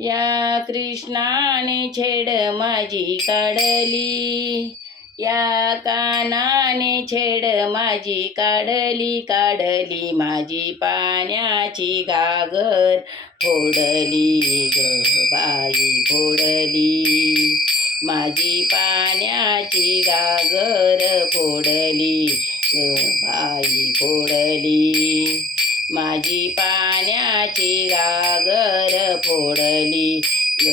या कृष्णाने छेड माझी काढली. या कानाने छेड माझी काढली काढली माझी पाण्याची गागर फोडली ग बाई फोडली. माझी पाण्याची गागर फोडली ग बाई फोडली. माझी पाण्याची गागर फोडली ग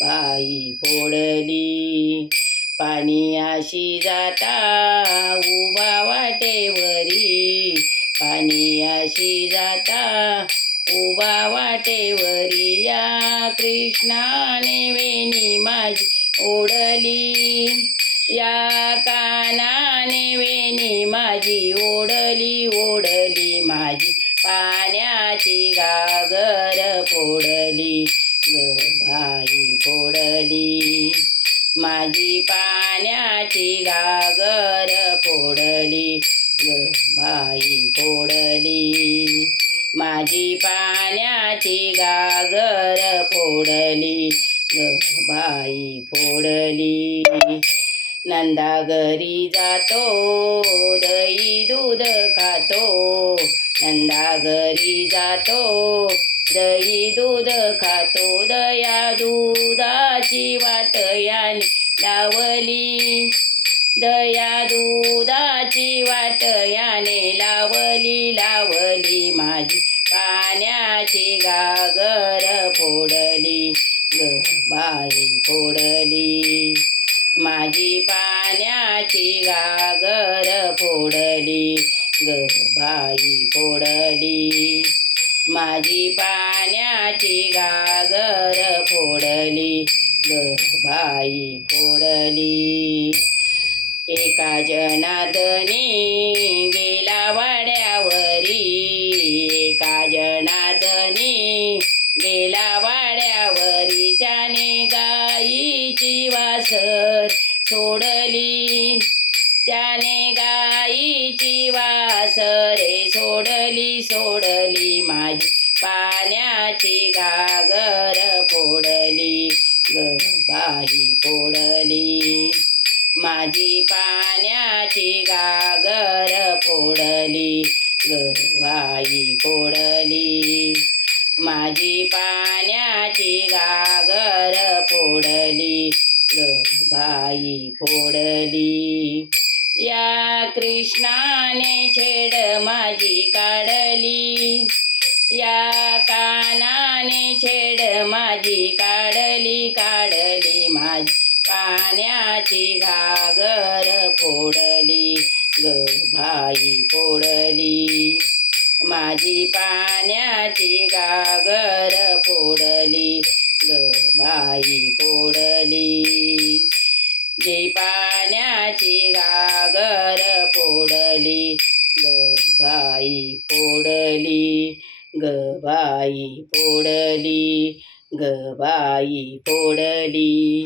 बाई फोडली. पाणी अशी जाता उभा वाटेवरी पाणी अशी जाता उभा वाटेवरी. या कृष्णाने वेणी माझी ओढली या कानाने वेणी माझी ओढली ओढली फोडली ग बाई फोडली. माझी पाण्याची गागर फोडली ग बाई फोडली. माझी पाण्याची गागर फोडली ग बाई फोडली. नंदा घरी जातो दही दूध खातो. नंदा घरी जातो दही दूध खातो दया दुधाची वाट याने लावली. दया दुधाची वाट याने लावली लावली. माझी पाण्याची गागर फोडली ग बाई फोडली. माझी पाण्याची गागर फोडली ग बाई फोडली. माझी पाण्याची गागर फोडली ग बाई फोडली. एका जनादनी गेला वाड्यावरी एका जनादनी गेला वाड्यावरी त्याने गाईची वासर सोडली. त्याने गाईची वासरे पडली माझी पाण्याची गागर फोडली ग बाई फोडली. माझी पाण्याची गागर फोडली ग बाई फोडली. माझी पाण्याची गागर फोडली ग बाई फोडली. या कृष्णाने छेड माझी काढली. या कानाने छेड माझी काढली. काढली माझी पाण्याची घागर फोडली. ग बाई फोडली. माझी पाण्याची गागर फोडली. ग बाई फोडली. पाण्याची गागर फोडली ग बाई फोडली ग बाई फोडली ग बाई फोडली.